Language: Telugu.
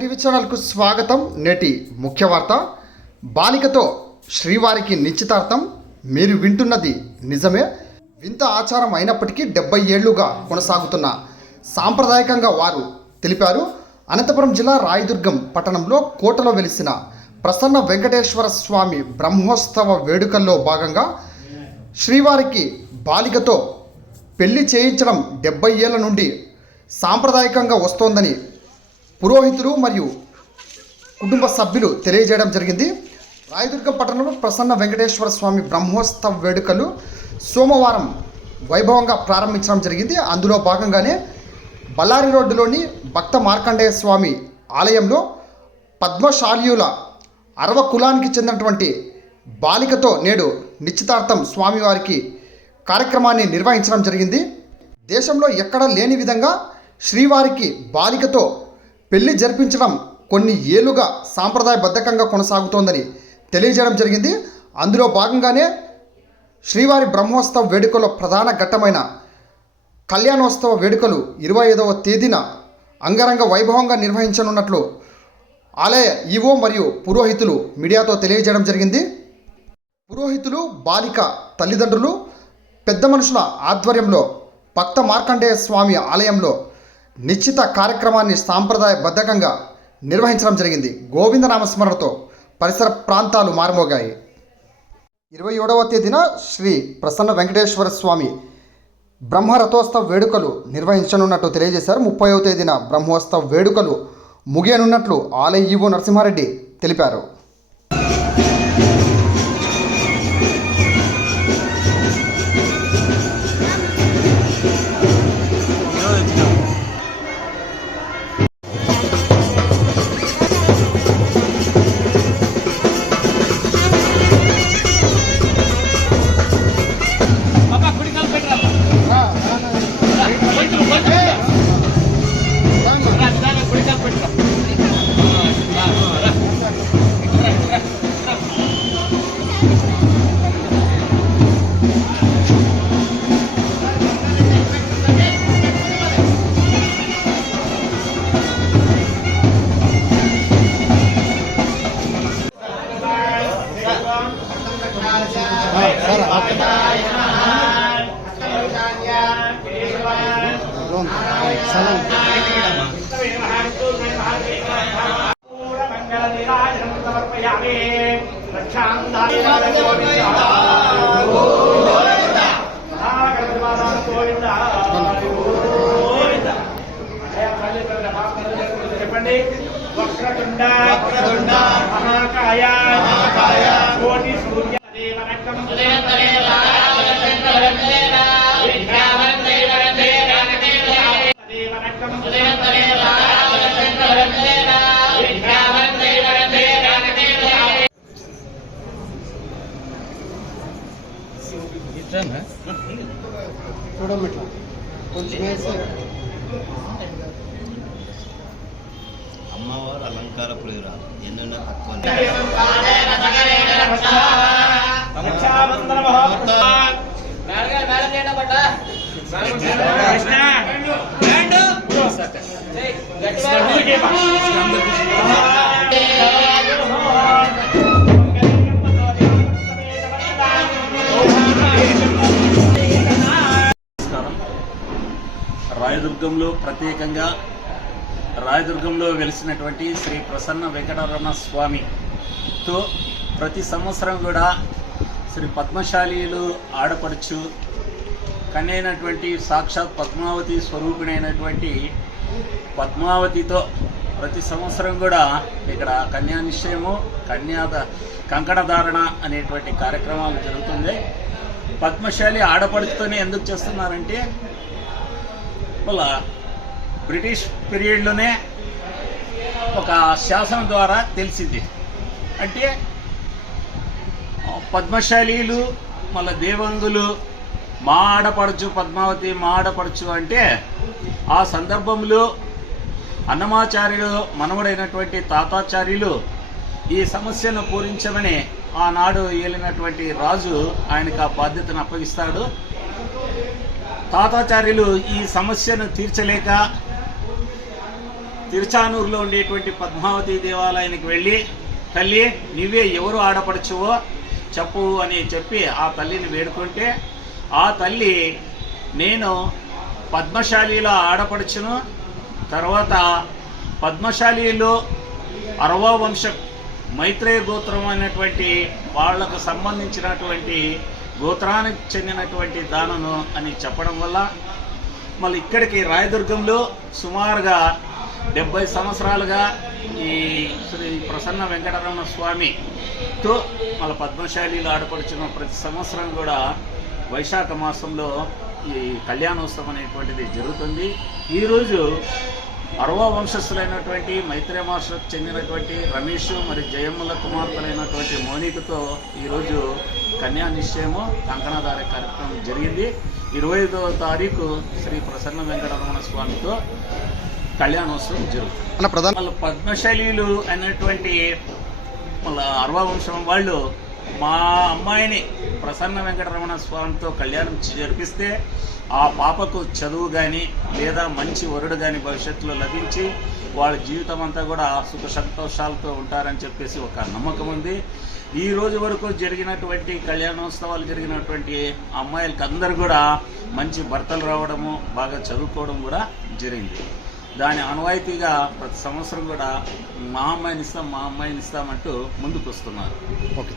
టీవీ ఛానల్కు స్వాగతం. నేటి ముఖ్య వార్త. బాలికతో శ్రీవారికి నిశ్చితార్థం. మీరు వింటున్నది నిజమే. వింత ఆచారం అయినప్పటికీ 70 ఏళ్లుగా కొనసాగుతున్న సాంప్రదాయకంగా వారు తెలిపారు. అనంతపురం జిల్లా రాయదుర్గం పట్టణంలో కోటలో వెలిసిన ప్రసన్న వెంకటేశ్వర స్వామి బ్రహ్మోత్సవ వేడుకల్లో భాగంగా శ్రీవారికి బాలికతో పెళ్లి చేయించడం 70 ఏళ్ల నుండి సాంప్రదాయకంగా వస్తోందని పురోహితులు మరియు కుటుంబ సభ్యులు తెలియజేయడం జరిగింది. రాయదుర్గం పట్టణంలో ప్రసన్న వెంకటేశ్వర స్వామి బ్రహ్మోత్సవ వేడుకలు సోమవారం వైభవంగా ప్రారంభించడం జరిగింది. అందులో భాగంగానే బళ్ళారి రోడ్డులోని భక్త మార్కండేయ స్వామి ఆలయంలో పద్మశాలీయుల అరవ కులానికి చెందినటువంటి బాలికతో నేడు నిశ్చితార్థం స్వామివారికి కార్యక్రమాన్ని నిర్వహించడం జరిగింది. దేశంలో ఎక్కడా లేని విధంగా శ్రీవారికి బాలికతో పెళ్లి జరిపించడం కొన్ని ఏళ్లుగా సాంప్రదాయబద్ధకంగా కొనసాగుతోందని తెలియజేయడం జరిగింది. అందులో భాగంగానే శ్రీవారి బ్రహ్మోత్సవ వేడుకలో ప్రధాన ఘట్టమైన కళ్యాణోత్సవ వేడుకలు 25వ తేదీన అంగరంగ వైభవంగా నిర్వహించనున్నట్లు ఆలయ ఈవో మరియు పురోహితులు మీడియాతో తెలియజేయడం జరిగింది. పురోహితులు, బాలిక తల్లిదండ్రులు, పెద్ద మనుషుల ఆధ్వర్యంలో భక్త మార్కండేయ స్వామి ఆలయంలో నిశ్చిత కార్యక్రమాన్ని సాంప్రదాయబద్ధకంగా నిర్వహించడం జరిగింది. గోవిందనామస్మరణతో పరిసర ప్రాంతాలు మారుమోగాయి. 27వ తేదీన శ్రీ ప్రసన్న వెంకటేశ్వర స్వామి బ్రహ్మరథోత్సవ వేడుకలు నిర్వహించనున్నట్టు తెలియజేశారు. 30వ తేదీన బ్రహ్మోత్సవ వేడుకలు ముగియనున్నట్లు ఆలయ ఈవో నరసింహారెడ్డి తెలిపారు. చెప్పండి. వక్రతుండ మహాకాయ కోటి సూర్య చూడమిట్లా కొంచెం అమ్మవారు అలంకార ప్రియురాలు ఎన్నెన్నో తక్కువ రాయదుర్గంలో ప్రత్యేకంగా రాయదుర్గంలో వెలిసినటువంటి శ్రీ ప్రసన్న వెంకటరమణ స్వామితో ప్రతి సంవత్సరం కూడా శ్రీ పద్మశాలీలు ఆడపడుచు కన్యైనటువంటి సాక్షాత్ పద్మావతి స్వరూపిణైనటువంటి పద్మావతితో ప్రతి సంవత్సరం కూడా ఇక్కడ కన్యా నిశ్చయము కంకణధారణ అనేటువంటి కార్యక్రమాలు జరుగుతుంది. పద్మశాలి ఆడపడుచుతోనే ఎందుకు చేస్తున్నారంటే వాళ్ళ బ్రిటిష్ పీరియడ్లోనే ఒక శాసనం ద్వారా తెలిసింది. అంటే పద్మశాలీలు మళ్ళీ దేవంగులు మా ఆడపడుచు పద్మావతి మా ఆడపడుచు అంటే ఆ సందర్భంలో అన్నమాచార్యులు మనవడైనటువంటి తాతాచార్యులు ఈ సమస్యను పూరించమని ఆనాడు ఏలినటువంటి రాజు ఆయనకు ఆ బాధ్యతను అప్పగిస్తాడు. తాతాచార్యులు ఈ సమస్యను తీర్చలేక తిరుచానూరులో ఉండేటువంటి పద్మావతి దేవాలయానికి వెళ్ళి, తల్లి నీవే ఎవరు ఆడపడుచువో చెప్పు అని చెప్పి ఆ తల్లిని వేడుకుంటే, ఆ తల్లి నేను పద్మశాలిలో ఆడపడుచును, తర్వాత పద్మశాలిలో 60వ వంశం మైత్రేయ గోత్రం అనేటువంటి వాళ్లకు సంబంధించినటువంటి గోత్రానికి చెందినటువంటి దానను అని చెప్పడం వల్ల మళ్ళీ ఇక్కడికి రాయదుర్గంలో సుమారుగా 70 సంవత్సరాలుగా ఈ శ్రీ ప్రసన్న వెంకటరమణ స్వామితో మళ్ళీ పద్మశాలిలో ఆడపడుచున్న ప్రతి సంవత్సరం కూడా వైశాఖ మాసంలో ఈ కళ్యాణోత్సవం అనేటువంటిది జరుగుతుంది. ఈరోజు 60వ వంశస్థులైనటువంటి మైత్రేయ మాస్టర్కు చెందినటువంటి రమేష్ మరి జయమ్మల కుమార్తెలైనటువంటి మౌనికతో ఈరోజు కన్యా నిశ్చయము కంకణధార కార్యక్రమం జరిగింది. 25వ తారీఖు శ్రీ ప్రసన్న వెంకటరమణ స్వామితో కళ్యాణోత్సవం జరుగుతుంది. వాళ్ళ పద్మశాలీలు అనేటువంటి వాళ్ళ 60వ వంశం వాళ్ళు మా అమ్మాయిని ప్రసన్న వెంకటరమణ స్వామితో కళ్యాణం జరిపిస్తే ఆ పాపకు చదువు కానీ లేదా మంచి వరుడు కానీ భవిష్యత్తులో లభించి వాళ్ళ జీవితం అంతా కూడా సుఖ సంతోషాలతో ఉంటారని చెప్పేసి ఒక నమ్మకం ఉంది. ఈ రోజు వరకు జరిగినటువంటి కళ్యాణోత్సవాలు జరిగినటువంటి అమ్మాయిలకి అందరూ కూడా మంచి భర్తలు రావడము, బాగా చదువుకోవడం కూడా జరిగింది. దాని ఆనవాయితీగా ప్రతి సంవత్సరం కూడా మా అమ్మాయిని ఇస్తామంటూ ముందుకు వస్తున్నారు. ఓకే.